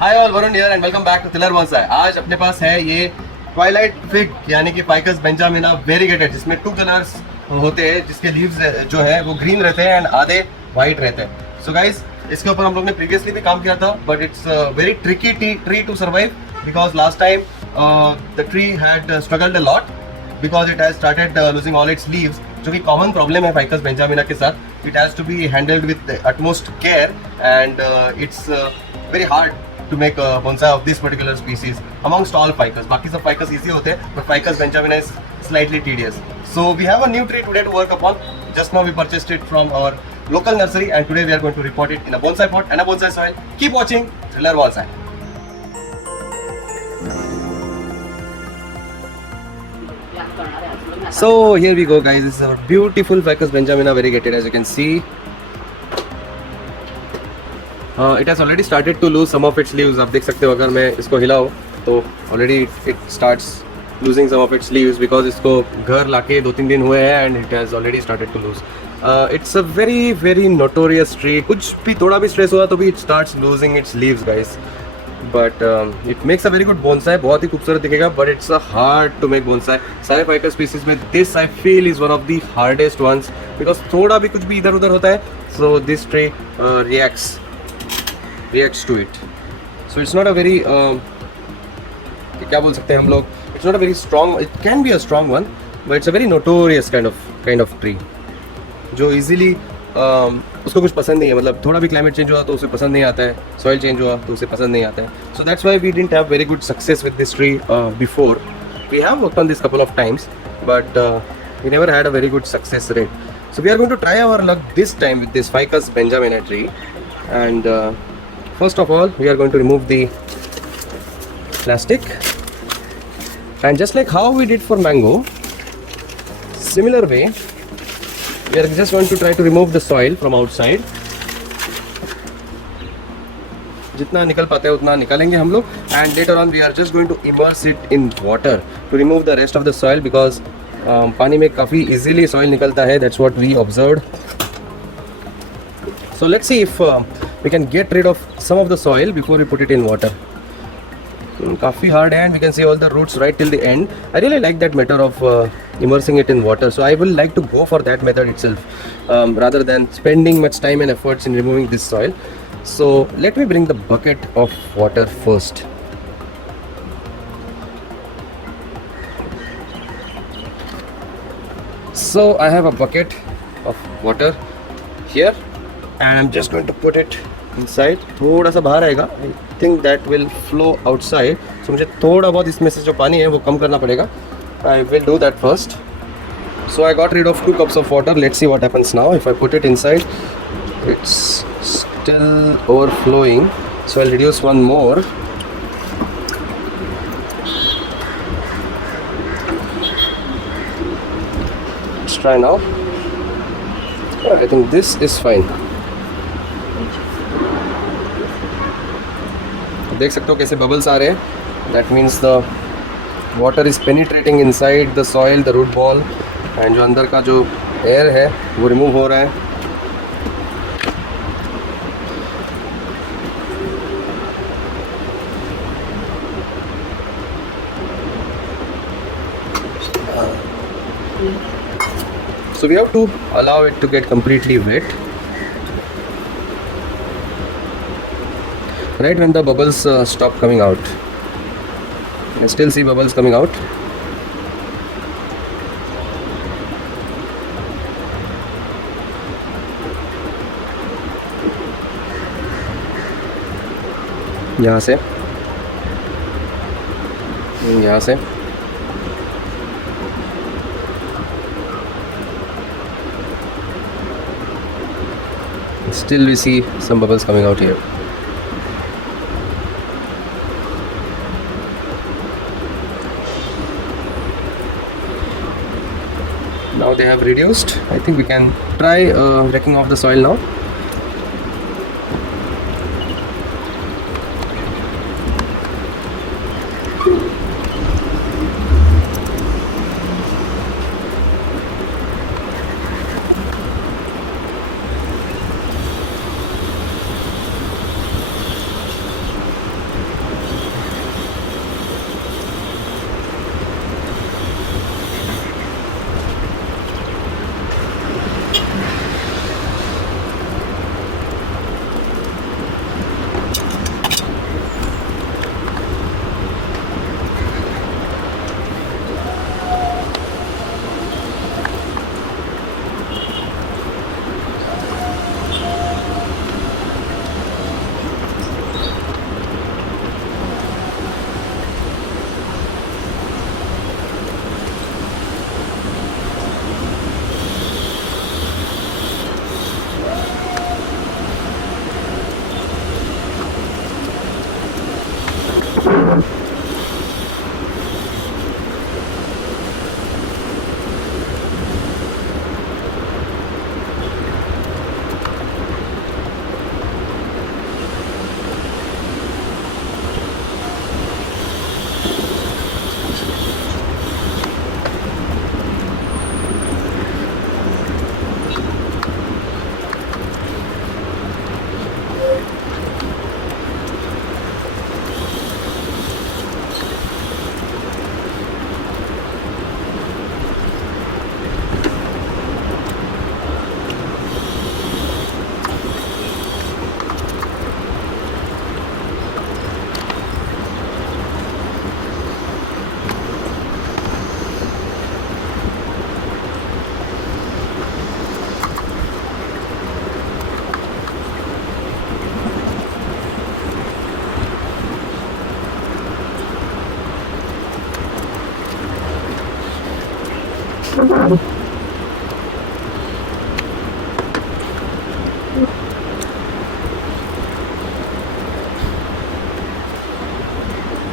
Hi all, Varun here and welcome back to थिलर bonsai. आज अपने पास है ये ट्वाइलाइट फिग यानी कि फाइकस बेंजामिना वेरीगेटेड, जिसमें 2 कलर्स होते हैं, जिसके लीव्स जो है वो ग्रीन रहते हैं एंड आधे वाइट रहते हैं। सो गाइस, इसके ऊपर हम लोग ने प्रीवियसली भी काम किया था, but it's very tricky tree to survive because last time the tree had struggled a lot because it has started losing all its leaves, जो कि कॉमन प्रॉब्लम है फाइकस बेंजामिना के साथ। It has to be handled with utmost care and its very hard to make a bonsai of this particular species amongst all ficus. बाकी सब ficus easy होते हैं, but ficus benjamina is slightly tedious. So we have a new tree today to work upon. Just now we purchased it from our local nursery, and today we are going to repot it in a bonsai pot and a bonsai soil. Keep watching Thriller Bonsai. So here we go, guys. This is our beautiful ficus benjamina variegated, as you can see. It has already started to lose some of its leaves. आप देख सकते हो, अगर मैं इसको हिलाऊं तो already it starts losing some of its leaves because इसको घर लाके 2-3 दिन हुए हैं and it has already started to lose. It's a very notorious tree. कुछ भी थोड़ा भी stress हुआ तो भी it starts losing its leaves, guys. But it makes a very good bonsai. बहुत ही खूबसूरत दिखेगा, but it's a hard to make bonsai. सारे ficus species में this I feel is one of the hardest ones because थोड़ा भी कुछ भी इधर उधर होता है, so this tree reacts to it. So it's not a very क्या बोल सकते हैं हम लोग, it's not a very strong, it can be a strong one, but it's a very notorious kind of tree जो easily उसको कुछ पसंद नहीं है, मतलब थोड़ा भी climate change हुआ तो उसे पसंद नहीं आता है, soil change हुआ तो उसे पसंद नहीं आता है. So that's why we didn't have very good success with this tree before. We have worked on this couple of times, but we never had a very good success rate. So we are going to try our luck this time with this ficus benjamina tree, and first of all, we are going to remove the plastic, and just like how we did for mango, similar way, we are just going to try to remove the soil from outside. जितना निकल पाते हैं उतना निकालेंगे हम लोग, and later on we are just going to immerse it in water to remove the rest of the soil because पानी में काफ़ी easily soil निकलता है. That's what we observed. So let's see if we can get rid of some of the soil before we put it in water. काफ़ी hard है and we can see all the roots right till the end. I really like that method of immersing it in water, so I will like to go for that method itself rather than spending much time and efforts in removing this soil. So let me bring the bucket of water first. So I have a bucket of water here and I'm just going to put it inside. थोड़ा सा बाहर आएगा, I think that will flow outside. So मुझे थोड़ा बहुत इसमें से जो पानी है वो कम करना पड़ेगा. I will do that first. So I got rid of 2 cups of water. Let's see what happens now. If I put it inside, it's still overflowing. So I'll reduce one more. Let's try now. I think this is fine. देख सकते हो कैसे bubbles आ रहे हैं. That means the water is penetrating inside the soil, the root ball, and जो अंदर का जो एयर है वो रिमूव हो रहा है. So we have to allow it to get completely wet. Right when the bubbles stop coming out. I still see bubbles coming out. यहाँ से, यहाँ से, still we see some bubbles coming out here. Now they have reduced. I think we can try raking off the soil now.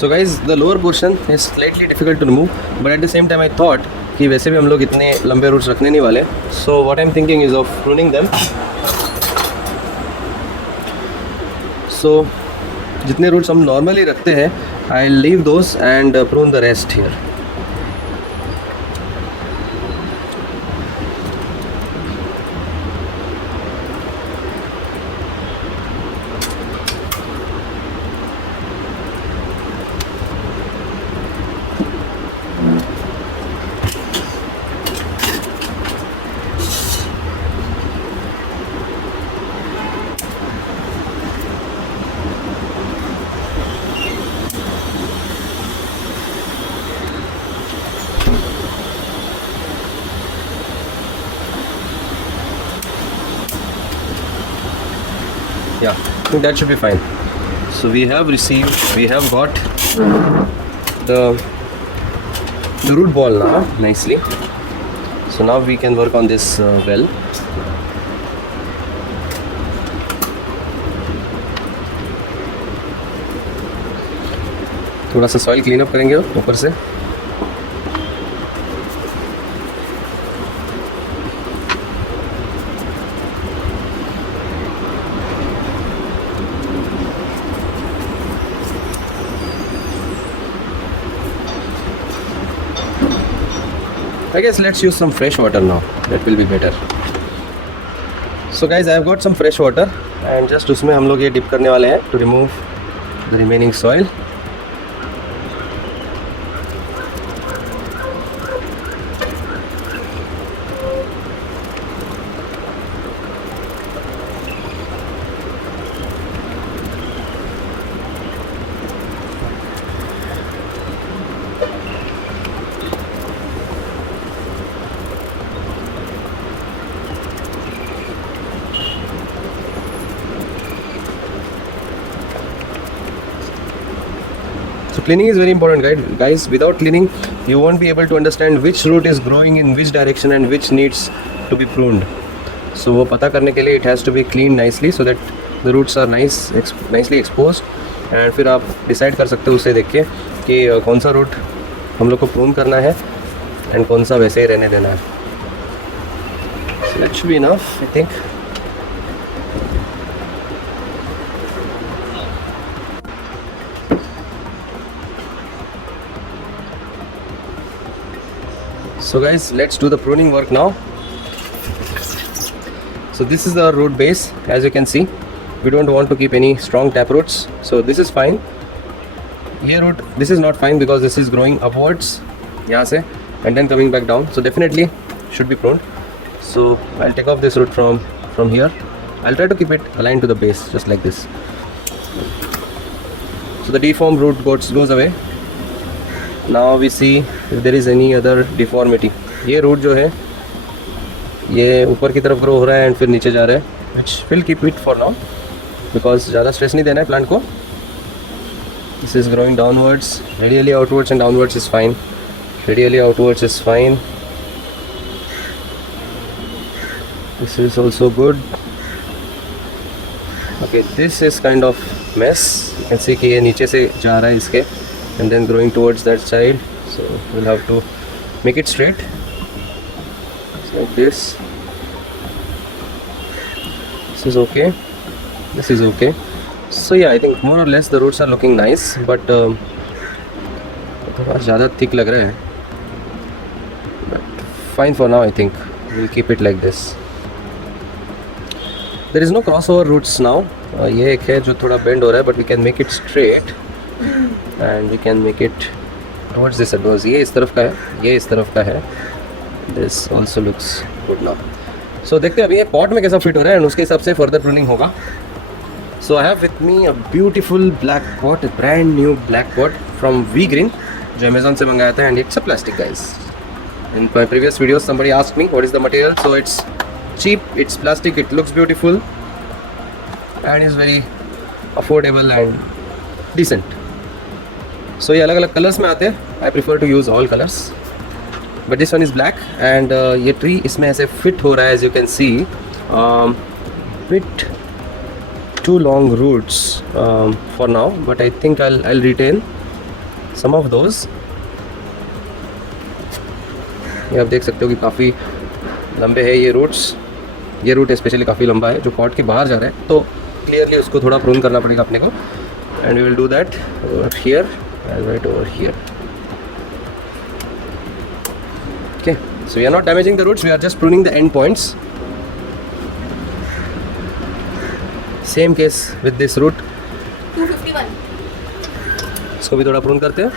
So guys, the lower portion is slightly difficult to remove, but at the same time I thought कि वैसे भी हम लोग इतने लंबे roots रखने नहीं वाले, so what I'm thinking is of pruning them. So जितने रूट्स हम नॉर्मली रखते हैं, I'll leave those and prune the rest here. Yeah, I think that should be fine. So we have got the root ball now nicely. So now we can work on this well. थोड़ा सा soil clean up करेंगे ऊपर से. I guess let's use some fresh water now. That will be better. So guys, I have got some fresh water and just उसमें हम लोग ये dip करने वाले हैं to remove the remaining soil. So cleaning is very important, guys. Without cleaning, you won't be able to understand which root is growing in which direction and which needs to be pruned. So वो पता करने के लिए it has to be cleaned nicely so that the roots are nicely exposed. And फिर आप decide कर सकते हो उसे देख के कि कौन सा root हम लोग को prune करना है and कौन सा वैसे ही रहने देना है. So that should be enough, I think. So guys, let's do the pruning work now. So this is the root base. As you can see, we don't want to keep any strong tap roots, so this is fine. Here root, this is not fine because this is growing upwards यहाँ से and then coming back down, so definitely should be pruned. So I'll take off this root from here. I'll try to keep it aligned to the base just like this. So the deformed root goes away. Now we see if there is any other deformity. ये root जो है ये ऊपर की तरफ grow हो रहा है and फिर नीचे जा रहा है, which will keep it for now because ज़्यादा stress नहीं देना है plant को. This is growing downwards, radially outwards and downwards is fine. Radially outwards is fine. This is also good. Okay, this is kind of mess. Can see कि ये नीचे से जा रहा है इसके, and then growing towards that side, so will have to make it straight like this. This is okay, this is okay. So yeah, I think more or less the roots are looking nice, but थोड़ा ज़्यादा thick लग रहा है, but fine for now. I think we'll keep it like this. There is no crossover roots now. ये एक है जो थोड़ा bend हो रहा है, but we can make it straight and we can make it towards this side. ये इस तरफ का है, ये इस तरफ का है. This also looks good now. So देखते हैं अभी ये पॉट में कैसा फिट हो रहा है, and उसके हिसाब से फर्दर प्रूनिंग होगा. So I have with me a beautiful black pot, a brand new black pot from V Green, जो Amazon से मंगाया था, and it's a plastic, guys. In my previous videos somebody asked me what is the material, so it's cheap, it's plastic, it looks beautiful, and is very affordable and decent. So ये अलग अलग colours में आते हैं. I prefer to use all colors. But this one is black, and ये tree इसमें ऐसे fit हो रहा है, as you can see. Bit too long roots for now, but I think I'll retain some of those. ये आप देख सकते हो कि काफ़ी लंबे हैं ये रूट्स. ये रूट स्पेशली काफ़ी लंबा है जो पॉट के बाहर जा रहा है, तो क्लियरली उसको थोड़ा प्रून करना पड़ेगा अपने को, and we will do that over here and right over here. Okay, so we are not damaging the roots, we are just pruning the end points. Same case with this root. 251. इसको भी थोड़ा prune करते हैं.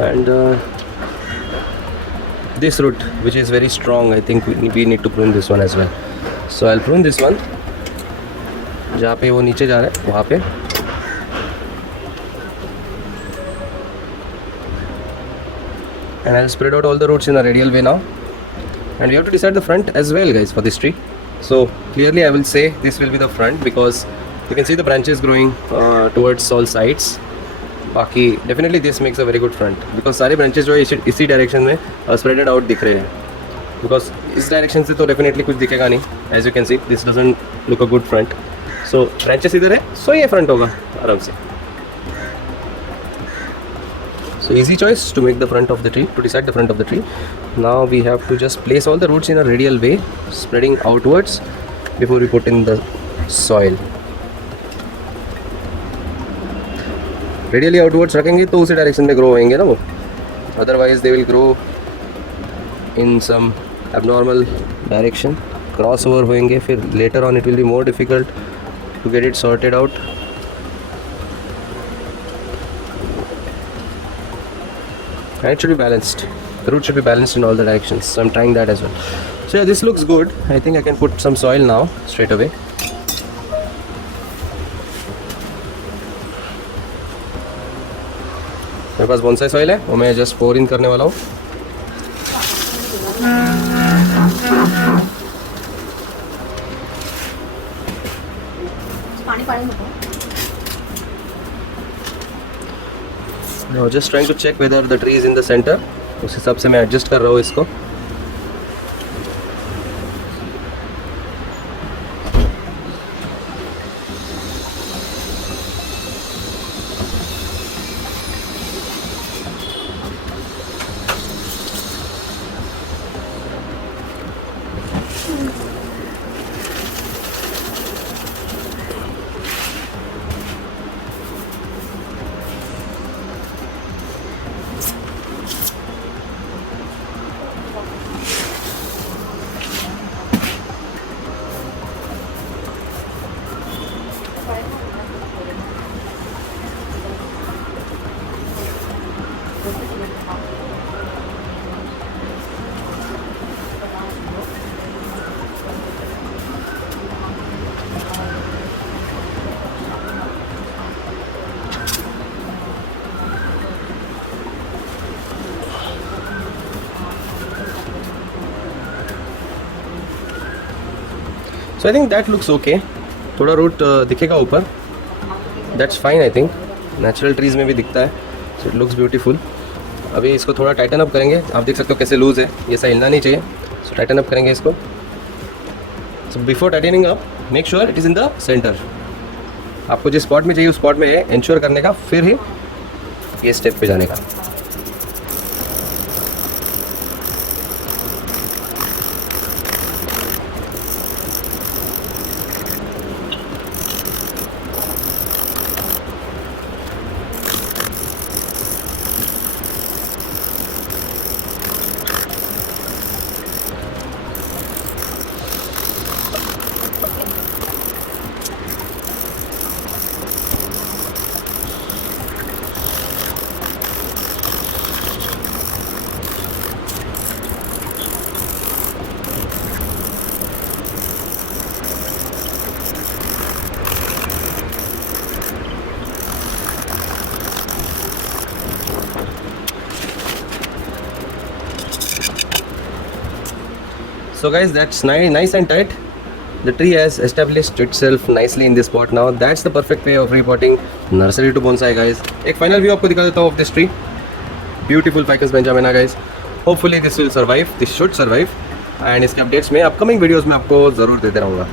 And this root, which is very strong, I think we need to prune this one as well. So I'll prune this one. जहाँ पे वो नीचे जा रहा है वहाँ पे. And I'll spread out all the roots in a radial way now, and we have to decide the front as well, guys, for this tree. So clearly I will say this will be the front, because you can see the branches growing towards all sides. बाकी definitely this makes a very good front, because सारे branches जो है इसी direction में spreaded out दिख रहे हैं, because इस direction से तो definitely कुछ दिखेगा नहीं. As you can see, this doesn't look a good front. So branches इधर है, so ये front होगा आराम से. So easy choice to make the front of the tree, to decide the front of the tree. Now we have to just place all the roots in a radial way, spreading outwards before we put in the soil. Radially outwards रखेंगे तो उसी direction में grow होंगे ना वो. Otherwise they will grow in some abnormal direction. Crossover होंगे, फिर later on it will be more difficult to get it sorted out. And it should be balanced. The root should be balanced in all the directions. So I'm trying that as well. So yeah, this looks good. I think I can put some soil now straight away. मेरे पास bonsai soil है, वो मैं just पोर इन करने वाला हूँ. Now just trying to check whether the tree is in the center. उस हिसाब से मैं एडजस्ट कर रहा हूँ इसको. So I think that looks okay. थोड़ा रूट दिखेगा ऊपर. That's fine I think. Natural trees में भी दिखता है. So it looks beautiful. अभी इसको थोड़ा टाइटन अप करेंगे. आप देख सकते हो कैसे लूज़ है. ये ऐसा हिलना नहीं चाहिए. So टाइटन अप करेंगे इसको. So before tightening up, make sure it is in the centre. आपको जिस स्पॉट में चाहिए उस स्पॉट में इंश्योर करने का, फिर ही ये स्टेप पे जाने का। So guys, that's nice and tight. The tree has established itself nicely in this spot now. That's the perfect way of repotting nursery to bonsai, guys. एक final view आपको दिखा देता हूँ of this tree. Beautiful Ficus benjamina, guys. Hopefully this will survive. This should survive. And इसके updates में upcoming videos में आपको ज़रूर देते रहूँगा.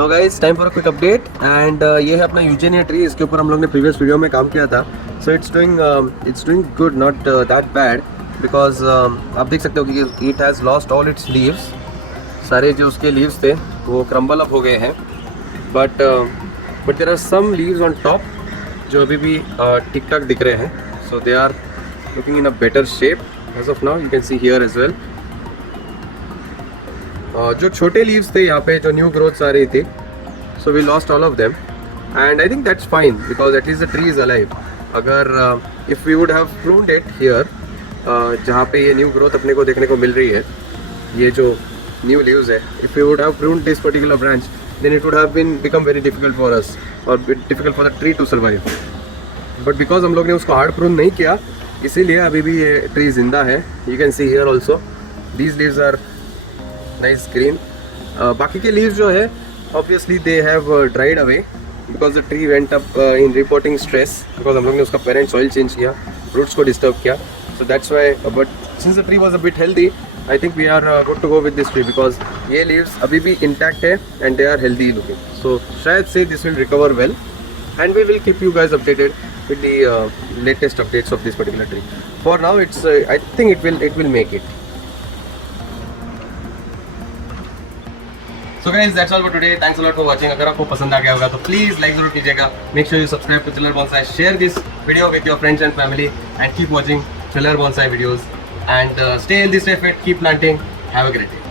Now guys, time for a quick update. And ये है अपना यूजेनिया ट्री. इसके ऊपर हम लोग ने previous video में काम किया था. So it's doing good, not that bad. Because आप देख सकते हो कि it has lost all its leaves. सारे जो उसके लीव्स थे वो क्रम्बल अप हो गए हैं. But there are some leaves on top जो अभी भी ठीक ठाक दिख रहे हैं. So they are looking in a better shape as of now. You can see here as well. जो छोटे लीव्स थे यहाँ पे, जो न्यू ग्रोथ्स आ रही थी, so we lost all of them. And I think that's fine because at least the tree is alive. अगर if we would have pruned it here, जहाँ पे ये न्यू ग्रोथ अपने को देखने को मिल रही है, ये जो न्यू लीव्स है, if you would have pruned this particular branch, then it would have been become very difficult for us और difficult for the tree to survive. But because हम लोग ने उसको हार्ड प्रून नहीं किया, इसीलिए अभी भी ये ट्री जिंदा है. You can see here also these leaves are nice green. बाकी के लीव्स जो है obviously they have dried away because the tree went up in reporting stress. Because हम लोग ने उसका पेरेंट सॉइल चेंज किया, रूट्स को डिस्टर्ब किया. So that's why, but since the tree was a bit healthy, I think we are good to go with this tree because ये leaves अभी भी intact है and they are healthy looking. So शायद से this will recover well and we will keep you guys updated with the latest updates of this particular tree. For now, it's I think it will make it. So guys, that's all for today. Thanks a lot for watching. अगर आपको पसंद आ गया होगा तो please like ज़रूर कीजिएगा. Make sure you subscribe to Chiller Bonsai. Share this video with your friends and family and keep watching Chiller Bonsai videos. And stay healthy, stay fit, keep planting. Have a great day.